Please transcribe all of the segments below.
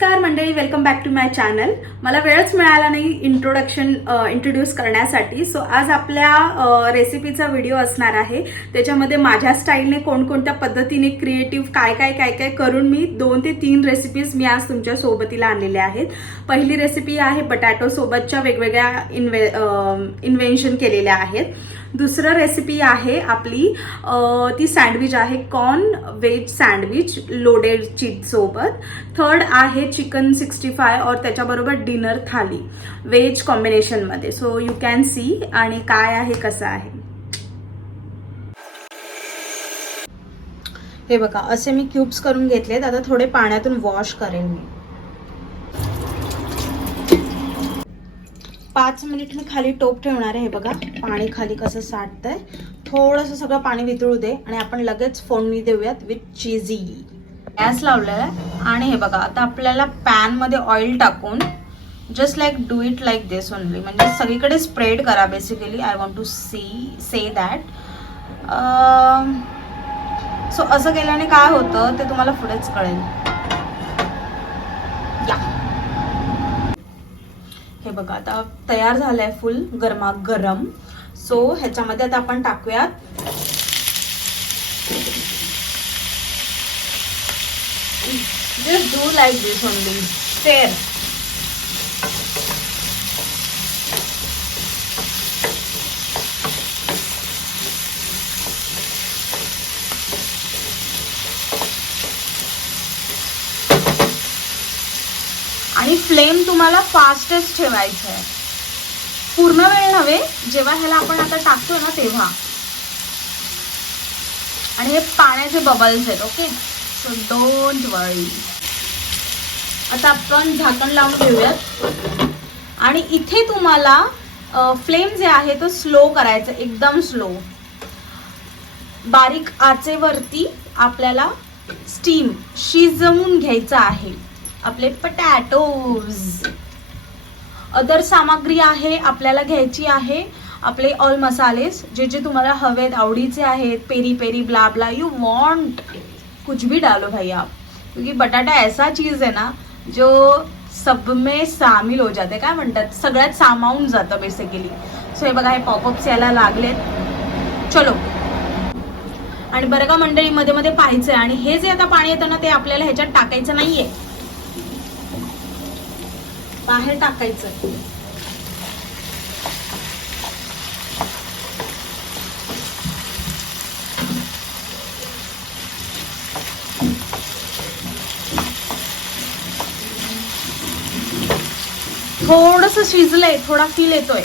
नमस्कार मंडळी, welcome back to my channel. मला वेळच मिळाला नाही इंट्रोड्यूस करण्यासाठी. सो आज आपल्या रेसिपीचा व्हिडिओ असणार आहे. त्याच्यामध्ये माझ्या स्टाईलने कोणकोणत्या पद्धतीने क्रिएटिव्ह काय करून मी 2 ते 3 रेसिपीज मी आज तुमच्या सोबतीला आणलेल्या आहेत. पहिली रेसिपी आहे बटाटो सोबतच्या वेगवेगळ्या इन्व्हेन्शन केलेल्या आहेत. दुसरं रेसिपी आहे आपली ती सँडविच आहे, corn veg sandwich loaded cheese सोबत. थर्ड आहे चिकन 65 और त्याच्याबरोबर डिनर थाली व्हेज कॉम्बिनेशनमध्ये. सो यू कॅन सी आणि काय आहे कसं आहे. हे बघा, असे मी क्यूब्स करून घेतलेत. आता थोडे पाण्यातून वॉश करेन मी. 5 मिनिट मी खाली टोप ठेवणार आहे. हे बघा पाणी खाली कसं साठतंय. थोडंसं सगळं पाणी वितळू दे आणि आपण लगेच फोडणी देऊयात विथ चीजी. गॅस लावलाय आणि हे बघा आता आपल्याला पॅन मध्ये ऑइल टाकून just like do it like this only, म्हणजे सगळीकडे स्प्रेड करा. Basically I want to say that. So असं केल्याने काय होतं ते तुम्हाला पुढेच कळेल. हे बघा आता तयार झालंय फुल गरमागरम. सो ह्याच्यामध्ये आता आपण टाकूयात just do like this only, stir. आणि फ्लेम तुम्हाला फास्टेस्ट ठेवायचं आहे. पूर्ण वेळ नव्हे, जेव्हा ह्याला आपण आता टाकतोय ना तेव्हा. आणि हे पाण्याचे बबल्स आहेत. ओके, सो डोंट वरी. आता आपण झाकण लावून घेऊयात. आणि इथे तुम्हाला फ्लेम जे आहे तो स्लो करायचं, एकदम स्लो. बारीक आचेवरती आपल्याला स्टीम शिजवून घ्यायचं आहे आपले पटॅटोज. अदर सामग्री आहे आपल्याला घ्यायची आहे. आपले ऑल मसाले जे जे तुम्हाला हवेत, आवडीचे आहेत, peri peri blah blah, you want कुछ भी डालो भाई आप, क्योंकि बटाटा ऐसा चीज है ना जो सब में सामील हो जाते, काय म्हणतात, सगळ्यात सामावून जातं बेसिकली. सो हे बघा, हे पॉपअप्स यायला लागलेत. चलो. आणि बरं का मंडळी, मध्ये मध्ये पाहायचंय. आणि हे जे आता पाणी येतं ना ते आपल्याला ह्याच्यात टाकायचं नाहीये, बाहेर टाकायचं. थोडंसं शिजलंय, थोडा फील येतोय.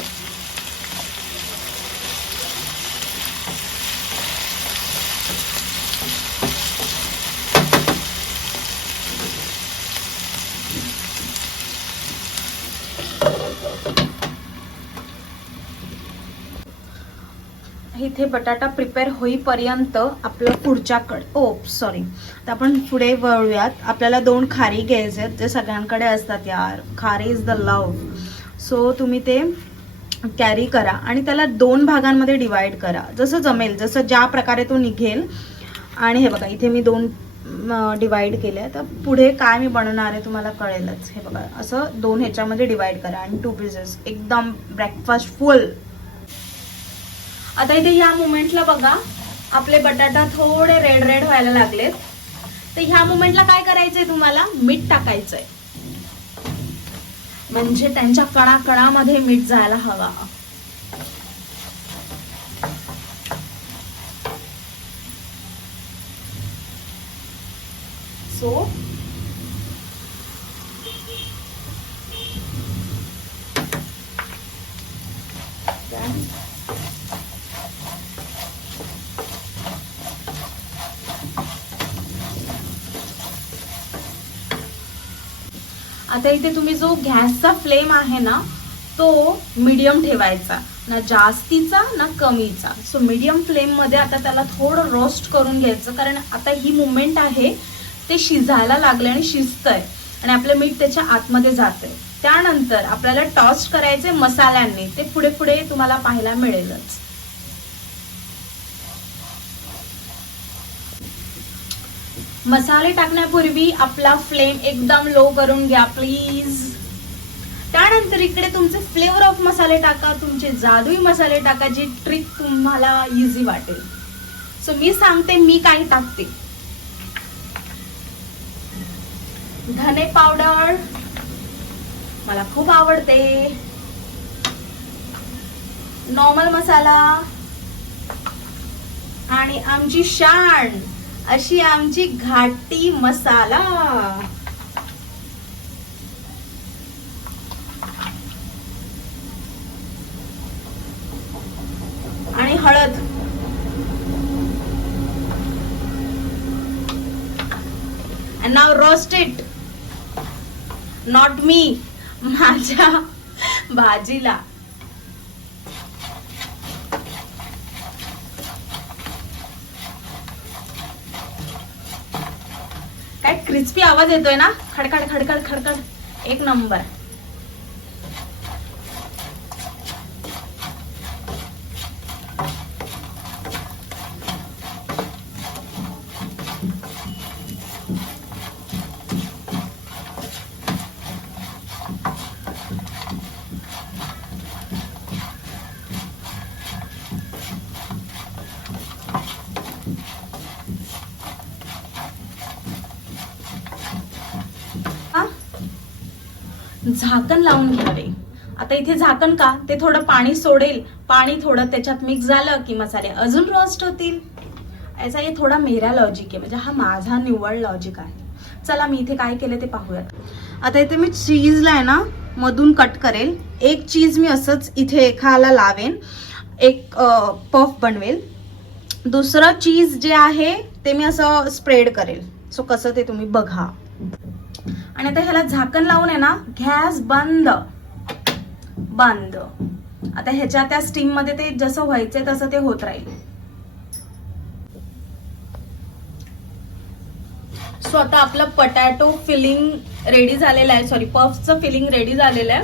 इथे बटाटा प्रिपेअर होईपर्यंत आपलं आता आपण पुढे वळूयात. आपल्याला 2 खारी घ्यायचे आहेत, जे सगळ्यांकडे असतात यार. खारी इज द लव्ह. सो तुम्ही ते कॅरी करा आणि त्याला 2 भागांमध्ये डिवाइड करा, जसं जमेल, जसं ज्या प्रकारे तो निघेल. आणि हे बघा, इथे मी 2 डिवाइड केले. तर पुढे काय मी बनवणार आहे तुम्हाला कळेलच. हे बघा, असं 2 ह्याच्यामध्ये डिवाइड करा आणि 2 पीसेस, एकदम ब्रेकफास्ट फुल. आता इथे ह्या मुमेंटला बघा, आपले बटाटा थोडे रेड रेड व्हायला लागलेत. तर ह्या मुमेंटला काय करायचंय, तुम्हाला मीठ टाकायचंय, म्हणजे त्यांच्या कणाकणामध्ये मीठ जायला हवा. सो आता इथे तुम्ही जो गॅसचा फ्लेम आहे ना तो मीडियम ठेवायचा, ना जास्तीचा ना कमीचा. सो मीडियम फ्लेम मध्ये आता त्याला थोडं रोस्ट करून घ्यायचं, कारण आता ही मुवमेंट आहे ते शिजायला लागले आणि शिजतंय आणि आपलं मीठ त्याच्या आतमध्ये जातंय. त्यानंतर आपल्याला टॉस्ट करायचे मसाल्यांनी, ते पुढे पुढे तुम्हाला पाहायला मिळेलच. मसाले टाकण्यापूर्वी आपला फ्लेम एकदम लो करून घ्या प्लीज. त्यानंतर इकडे तुमचे फ्लेवर ऑफ मसाले टाका, तुमचे जादुई मसाले टाका, जी ट्रिक तुम्हाला इझी वाटेल. सो मी सांगते मी काही टाकते. धने पावडर मला खूप आवडते, नॉर्मल मसाला आणि आमची शान अशी आमची घाटी मसाला. आणि हळद. and now roast it, not me, माझ्या भाजीला. काय क्रिस्पी आवाज येतोय ना, खडखड खडखड खडखड, एक नंबर. झाकण लावून घ्यावे. आता इथे झाकण का, ते थोडं पाणी सोडेल, पाणी थोडं त्याच्यात मिक्स झालं की मसाले अजून रोस्ट होतील. याचा हे थोडा मेरा लॉजिक आहे, म्हणजे हा माझा निव्वळ लॉजिक आहे. चला मी इथे काय केलं ते पाहूयात. आता इथे मी चीजला आहे ना मधून कट करेल. एक चीज मी असंच इथे एखाला लावेन, एक पफ बनवेल. दुसरं चीज जे आहे ते मी असं स्प्रेड करेल. सो कसं ते तुम्ही बघा. आणि आता ह्याला झाकण लावून आहे ना गॅस बंद बंद. आता ह्याच्या त्या स्टीम मध्ये ते जसं व्हायचंय तसं ते होत राहील. सो आता आपलं पटॅटो फिलिंग रेडी झालेलं आहे, सॉरी पफचं फिलिंग रेडी झालेलं आहे.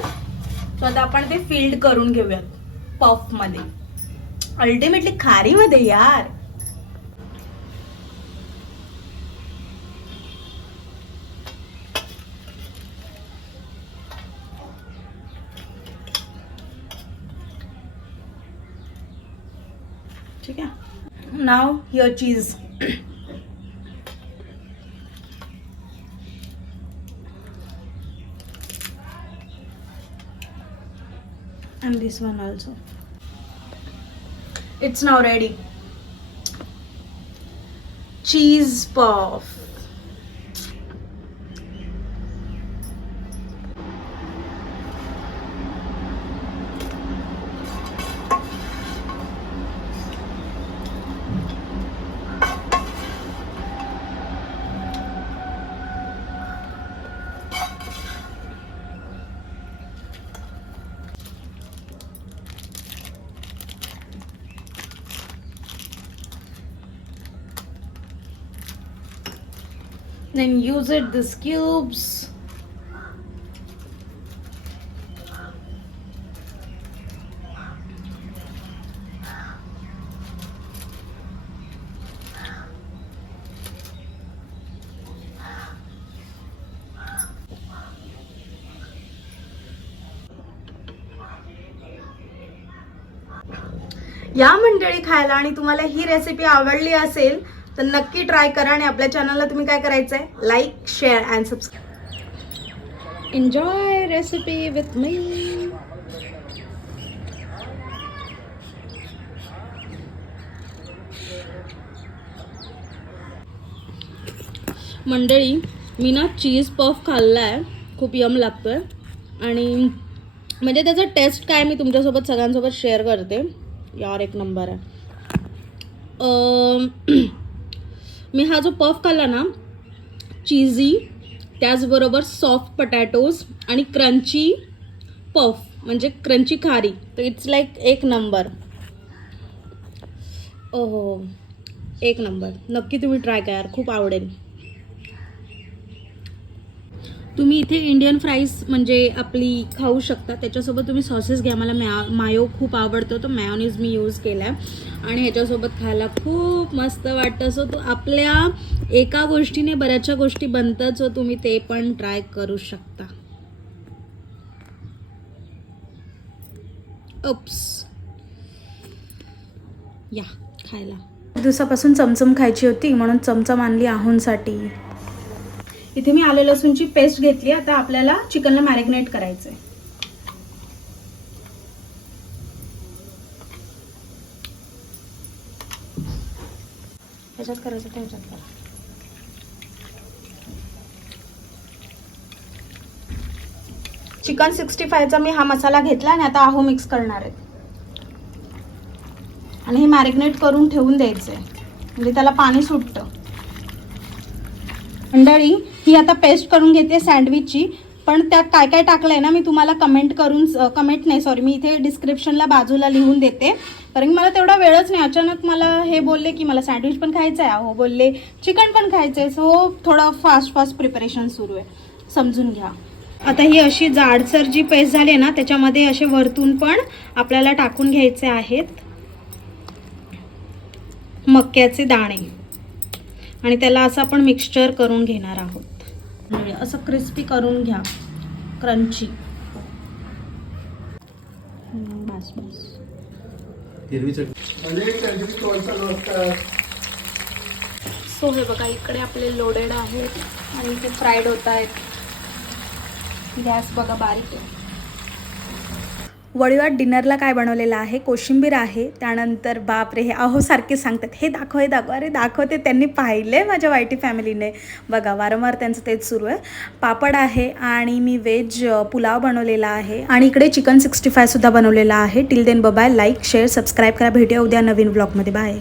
सो आता आपण ते फिल्ड करून घेऊयात पफ मध्ये, अल्टिमेटली खारी मध्ये यार. ठीक आहे. Now here cheese. and this one also. It's now ready. Cheese puff. Then use it these cubes. या मंडळी खायला. आणि तुम्हाला ही रेसिपी आवडली असेल तर नक्की ट्राय करा. आणि आपल्या चॅनलला तुम्ही काय करायचंय, like, share and subscribe. Enjoy recipe with me. मंडळी मी ना चीज पफ खाल्लाय, खूप यम लागतोय. आणि म्हणजे त्याचा टेस्ट काय मी तुमच्यासोबत सगळ्यांसोबत शेअर करते. यार एक नंबर आहे. मी हा जो पफ खाल्ला ना, चीजी, त्याचबरोबर सॉफ्ट पटॅटोज आणि क्रंची पफ, म्हणजे क्रंची खारी, तर इट्स लाईक एक नंबर. ओहो एक नंबर. नक्की तुम्ही ट्राय करा, खूप आवडेल. तुम्ही इथे इंडियन फ्राईज म्हणजे आपली खाऊ शकता, त्याच्यासोबत तुम्ही सॉसेस घ्या. मला मायो खूप आवडतो, तो मॅयोनीज मी यूज केला आहे आणि ह्याच्यासोबत खायला खूप मस्त वाटतं. सो तो आपल्या एका गोष्टीने बऱ्याचशा गोष्टी बनतात, सो तुम्ही ते पण ट्राय करू शकता. उप्स, या खायला. दिवसापासून चमचम खायची होती म्हणून चमचम आणली आहूंसाठी. इथे मी आले लसूणची पेस्ट घेतली. आता आपल्याला चिकनला मॅरिनेट करायचंय. ह्याच्यात करायचं तर ह्याच्यात करा. चिकन 65चा मी हा मसाला घेतला आणि आता आहू मिक्स करणार आहे आणि हे मॅरिनेट करून ठेवून द्यायचंय म्हणजे त्याला पाणी सुटतं. मंडळी, ही आता पेस्ट करून घेते सँडविचची, पण त्यात काय काय टाकलंय ना मी तुम्हाला मी इथे डिस्क्रिप्शनला बाजूला लिहून देते, कारण की मला तेवढा वेळच नाही. अचानक मला हे बोलले की मला सँडविच पण खायचं आहे, अहो बोलले चिकन पण खायचं आहे, सो थोडं फास्ट प्रिपरेशन सुरू आहे, समजून घ्या. आता ही अशी जाडसर जी पेस्ट झाली ना त्याच्यामध्ये असे वरतून पण आपल्याला टाकून घ्यायचे आहेत मक्याचे दाणे आणि त्याला असं आपण मिक्सचर करून घेणार आहोत. असं क्रिस्पी करून घ्या, क्रंची. बस सो हे बघा, इकडे आपले लोडेड आहेत आणि ते फ्राईड होत आहेत. गॅस बघा बारीक आहे. वडिवाट डिनरला काय बनवलेलं आहे, कोशिंबीर आहे, त्यानंतर बापरे हे अहो सारखे सांगतात हे दाखव अरे दाखवते. त्यांनी पाहिले माझ्या वायटी फॅमिलीने, बघा वारंवार त्यांचं तेच सुरू आहे. पापड आहे आणि मी व्हेज पुलाव बनवलेला आहे आणि इकडे चिकन 65 सुद्धा बनवलेला आहे. Till then bye, like share subscribe करा. भेटूया उद्या नवीन ब्लॉगमध्ये. बाय.